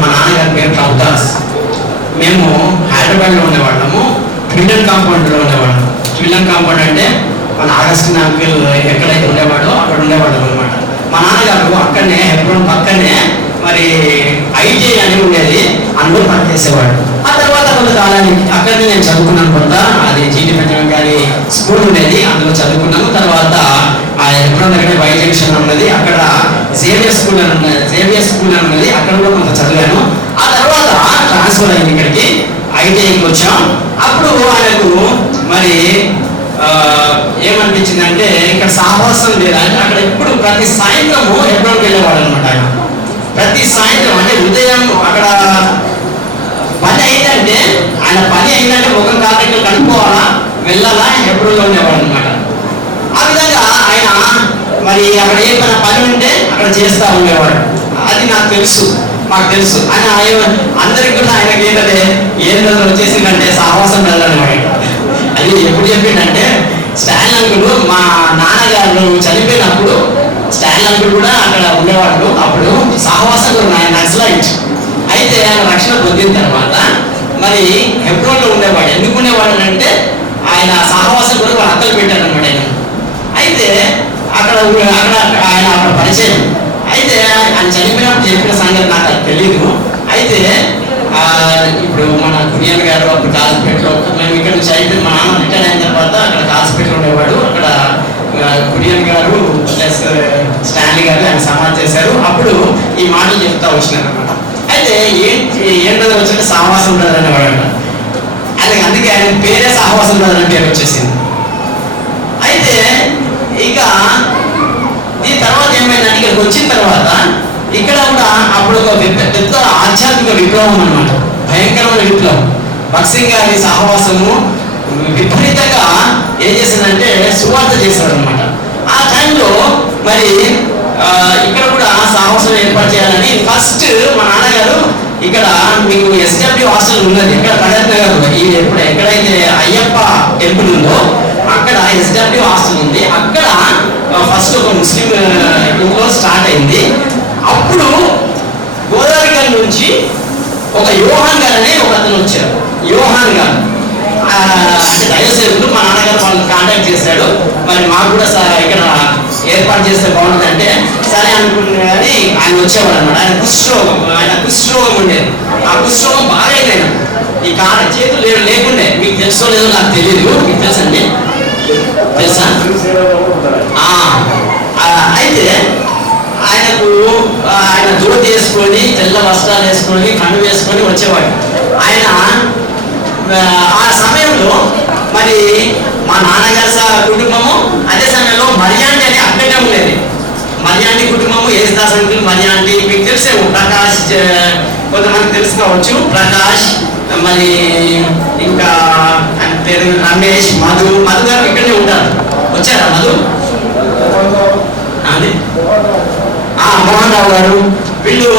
మా నాన్నగారి పేరు ప్రభుదాస్. మేము హైదరాబాద్లో ఉండేవాళ్ళము, ట్విల్లన్ కాంపౌండ్లో ఉండేవాళ్ళము. ట్విల్లన్ కాంపౌండ్ అంటే మన ఆగస్టిన్ అంకుల్ ఎక్కడైతే ఉండేవాడో అక్కడ ఉండేవాళ్ళం అనమాట. మా నాన్నగారు అక్కడనే హెబ్రోన్ పక్కనే మరి ఐటీ అని ఉండేది, అందులో పనిచేసేవాడు. ఆ తర్వాత కొంతకాలానికి అక్కడనే నేను చదువుకున్నాను. కొంత అది జీటీ పెంచడం గారి స్కూల్ ఉండేది, అందులో చదువుకున్నాను. తర్వాత ఆ హెబ్రోన్ దగ్గర వై జంక్షన్ ఉన్నది, అక్కడ జేవియర్ స్కూల్ అని ఉన్నది, అక్కడ కూడా కొంత చదివాను. ఆ తర్వాత ట్రాన్స్ఫర్ అయింది ఇక్కడికి, ఐటీఐకి వచ్చాం. అప్పుడు ఆయనకు మరి ఏమనిపించిందంటే ఇక్కడ సహవాసం లేదా, అక్కడ ఎప్పుడు ప్రతి సాయంత్రము హెబ్రోన్కి వెళ్ళేవాడు అనమాట. ఆయన ప్రతి సాయంత్రం అంటే ఉదయం అక్కడ పని అయిందంటే ముఖం కాకుండా కనుక్కోవాలా, వెళ్ళాలా, హెబ్రోన్లో ఉండేవాడు అనమాట. ఆ విధంగా ఆయన మరి అక్కడ ఏ పని ఉంటే అక్కడ చేస్తూ ఉండేవాడు. అది మాకు తెలుసు. ఆయన అందరికి కూడా ఆయనకి ఏంటంటే వచ్చేసిందంటే సహవాసం వెళ్ళాలన్నమాట. అది ఎప్పుడు చెప్పిండంటే స్టాలిన్ అంకుల్ మా నాన్నగారు చనిపోయినప్పుడు స్టాలిన్ అంకుల్ కూడా అక్కడ ఉండేవాడు. అప్పుడు సహవాసం నక్సలైట్ అయితే ఆయన రక్షణ పొందిన తర్వాత మరి హెబ్రోన్లో ఉండేవాడు. ఎందుకు ఉండేవాడు అంటే ఆయన సహవాసం కూడా వాళ్ళ అక్కలు పెట్టారు అనమాట ఆయన. అయితే అక్కడ ఆయన అక్కడ పరిచయం. అయితే ఆయన చనిపోయినప్పుడు చెప్పిన సంగతి నాకు అది తెలీదు. అయితే ఇప్పుడు మన కురియన్ గారు అప్పుడు కాల్స్పేటలో, మేము ఇక్కడ నుంచి అయితే మా నాన్న రిటైర్ అయిన తర్వాత అక్కడ కాల్స్పేటలో ఉండేవాడు. అక్కడ కురియన్ గారు ప్లస్ స్టాన్లీ గారు ఆయన సమాధి చేశారు. అప్పుడు ఈ మాటలు చెప్తా వచ్చినారు అనమాట. అయితే ఏంటో వచ్చింటే సహవాసం బ్రదర్ అనేవాడు. అందుకే ఆయన పేరే సహవాసం బ్రదర్ అని పేరు వచ్చేసింది. అయితే ఇక దీని తర్వాత ఏమైందంటే ఇక్కడికి వచ్చిన తర్వాత ఇక్కడ కూడా అప్పుడు ఒక పెద్ద ఆధ్యాత్మిక విప్లవం అనమాట, భయంకరమైన విప్లవం. భగత్ సింగ్ గారి సహవాసము విపరీతంగా ఏం చేసిందంటే సువార్త చేశాడు అనమాట. ఆ టైంలో మరి ఇక్కడ కూడా సహవాసం ఏర్పాటు చేయాలని ఫస్ట్ మా నాన్నగారు ఇక్కడ మీకు ఎస్డబ్ల్యూ హాస్టల్ ఉన్నది, ఇక్కడ ప్రగత్ నగర్ ఎక్కడైతే అయ్యప్ప టెంపుల్ ఉందో అక్కడ ఎస్డబ్ల్యూ హాస్టల్ ఉంది. అక్కడ ఫస్ట్ ఒక ముస్లిం ఇంట్లో స్టార్ట్ అయింది. అప్పుడు గోదావరి గారి నుంచి ఒక యోహాన్ గారు అనే ఒక అతను వచ్చారు. యోహాన్ గారు అంటే దైవసేవకులు. మా నాన్నగారు వాళ్ళని కాంటాక్ట్ చేశాడు. మరి మాకు కూడా ఇక్కడ ఏర్పాటు చేస్తే బాగుంటుంది అంటే సరే అనుకున్నా. కానీ ఆయన వచ్చేవాడు అనమాట. ఆయన కుష్ఠరోగం ఉండేది. ఆ కుష్ఠరోగం బాగా అయిపోయినా ఈ చేతులు లేకుండే. మీకు తెలుసో లేదో నాకు తెలియదు, మీకు తెలుసండి, తెలుసా? అయితే ఆయన జ్యోతి వేసుకొని తెల్ల వస్త్రాలు వేసుకొని కన్ను వేసుకొని వచ్చేవాడు. ఆయన ఆ సమయంలో మరి మా నాన్నగారి కుటుంబము అదే సమయంలో మరియాంటి అని అక్కడే ఉండేది. మరియాంటి కుటుంబము యేసుదాస్ అంకుల్, మరియాంటి మీకు తెలిసేమో, ప్రకాష్ కొంతమంది తెలుసుకోవచ్చు, ప్రకాష్ మరి ఇంకా పేరు రమేష్, మధు గారు ఇక్కడనే ఉంటారు. వచ్చారా మధు? మోహన్ రావు గారు వీళ్ళు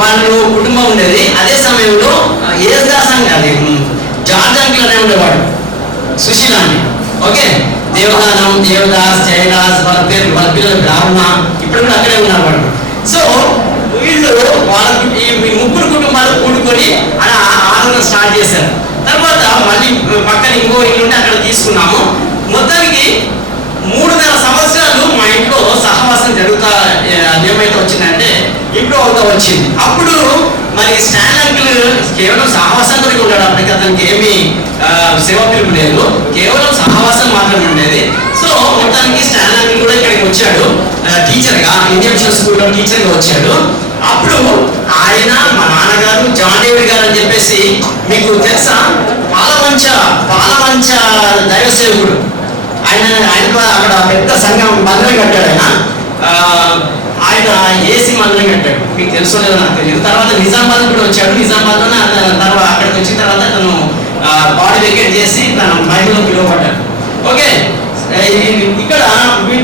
వాళ్ళు కుటుంబం ఉండేది. అదే సమయంలో యేసుదాస్ అది జార్జ్ అంకుల్ అనే ఉండేవాడు, సుశీల అని. ఓకే, దేవదాస్, జయదాస్ వాళ్ళ పిల్లలు బ్రాహ్మణ ఇప్పుడు కూడా అక్కడే ఉన్నారు వాడు. సో వీళ్ళు ఈ ముగ్గురు కుటుంబాలు కూడుకొని అలా ఆరాధన స్టార్ట్ చేశారు. తర్వాత మళ్ళీ పక్కన ఇంకో ఇల్లు ఉంటే అక్కడ తీసుకున్నాము. మొత్తానికి 3.5 సంవత్సరాలు మా ఇంట్లో సహవాసం జరుగుతా ఏమైతే వచ్చిందంటే ఇప్పుడు అవుతా వచ్చింది. అప్పుడు మరి స్టాన్ అంకుల్ కేవలం సహవాసం కొరకు ఉన్నాడు. అప్పటికి అతనికి ఏమి సేవ పిలుపు లేదు, కేవలం సహవాసం మాత్రమే ఉండేది. సో మొత్తానికి స్టాన్ అంకుల్ కూడా ఇక్కడికి వచ్చాడు టీచర్గా, ఇండియన్ స్కూల్లో టీచర్గా వచ్చాడు. అప్పుడు ఆయన మా నాన్నగారు జాన్ డేవిడ్ గారు అని చెప్పేసి మీకు తెలుసా, పాలమంచ దైవ సేవకుడు. ఆయన అక్కడ పెద్ద సంఘం మందిరం కట్టాడు. ఆయన ఏసీ మందిరం కట్టాడు, మీకు తెలుసో లేదో నాకు తెలియదు. తర్వాత నిజామాబాద్ కూడా వచ్చాడు. నిజామాబాద్లోనే తర్వాత అక్కడికి వచ్చిన తర్వాత అతను బాడీ వెకేట్ చేసి తన బైబిల్లో పిలువబడ్డాడు. ఓకే, ఇక్కడ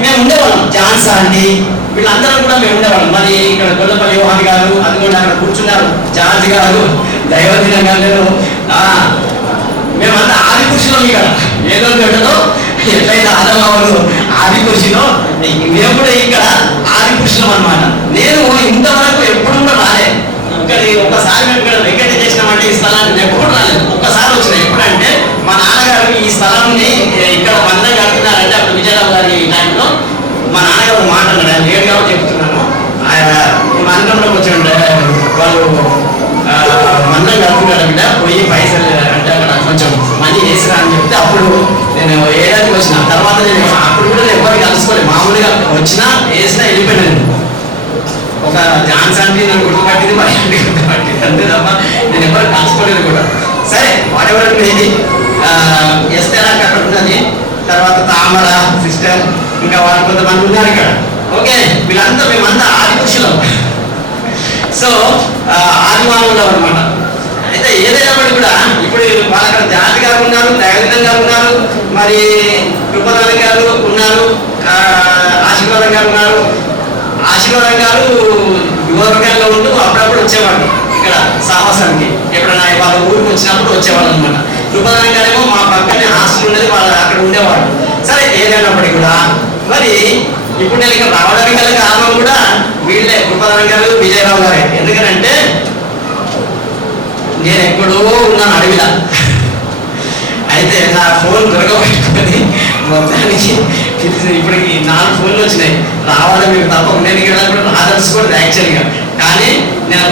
మేము ఉండేవాళ్ళం, ఝాన్సీ అండి వీళ్ళందరం కూడా మేము ఉండేవాళ్ళం. మరి ఇక్కడ గొల్లపల్లి యోహాన్ గారు అది కూడా అక్కడ కూర్చున్నారు, జార్జ్ గారు, దైవదిన గారు, మేమంతా ఆది పురుషులం. ఇక్కడ ఏదో పెట్టదో ఎట్లయితే ఆదమావులు ఆది పురుషులో మేము కూడా ఇక్కడ ఆది పురుషులం అనమాట. నేను ఇంతవరకు ఎప్పుడు కూడా రాలే. నాన్నగారు ఒక మాట అన్నాడు, ఆయన లేడు కాబట్టి చెప్తున్నాను. మందిరంలో కొంచెం వాళ్ళు మందరం కలుపుకున్నాడు బిడ్డ, పోయి పైసలు అంటే అక్కడ కొంచెం మనీ వేసిరా అని చెప్తే అప్పుడు నేను వేయడానికి వచ్చిన తర్వాత నేను అప్పుడు కూడా ఎవరికి కలుసుకోలేదు, మామూలుగా వచ్చినా వేసినా వెళ్ళిపోయాను. ఒక ఝాన్సీ అంటే నేను గుర్తుపట్టింది, మరి గుర్తుపట్టింది అంతే తప్ప నేను ఎవరు కలుసుకోలేదు కూడా. సరే వాటెవర్ ఇది ఎస్తేరాక అక్కడ ఉన్నది, తర్వాత తామర సిస్టర్, ఇంకా వాళ్ళు కొంతమంది ఉన్నారు ఇక్కడ. ఓకే, వీళ్ళంతా మేమంతా ఆది పురుషులం. సో ఆదిమానవులు అనమాట. అయితే ఏదైనప్పటికీ కూడా ఇప్పుడు వాళ్ళు అక్కడ జాతి గారు ఉన్నారు, దయానందం గారు ఉన్నారు, మరి కృపదానం గారు ఉన్నారు, ఆశీర్వాదం గారు ఉన్నారు. ఆశీర్వాదం గారు యువకంగా ఉంటూ అప్పుడప్పుడు వచ్చేవాడు ఇక్కడ సాహసానికి, ఎప్పుడైనా వాళ్ళ ఊరికి వచ్చినప్పుడు వచ్చేవాళ్ళు అనమాట. కృపదానం గారేమో మా పక్కనే హాస్టల్ ఉండేది, వాళ్ళు అక్కడ ఉండేవాడు. సరే ఏదైనప్పటికీ కూడా మరి ఇప్పుడు నేను ఇక్కడ రావడానికి గల కారణం కూడా వీళ్ళే, కృపదానం గారు, విజయరావు గారే. ఎందుకంటే నేను ఎక్కడో ఉన్నాను అడవిలా, అయితే నా ఫోన్ దొరకబెట్టుకొని మొత్తానికి ఇప్పటికి 4 ఫోన్లు వచ్చినాయి. రావాలి మీరు తప్ప, నేను ఇక్కడ రాదలుచుకోవద్దు యాక్చువల్గా, కానీ నేను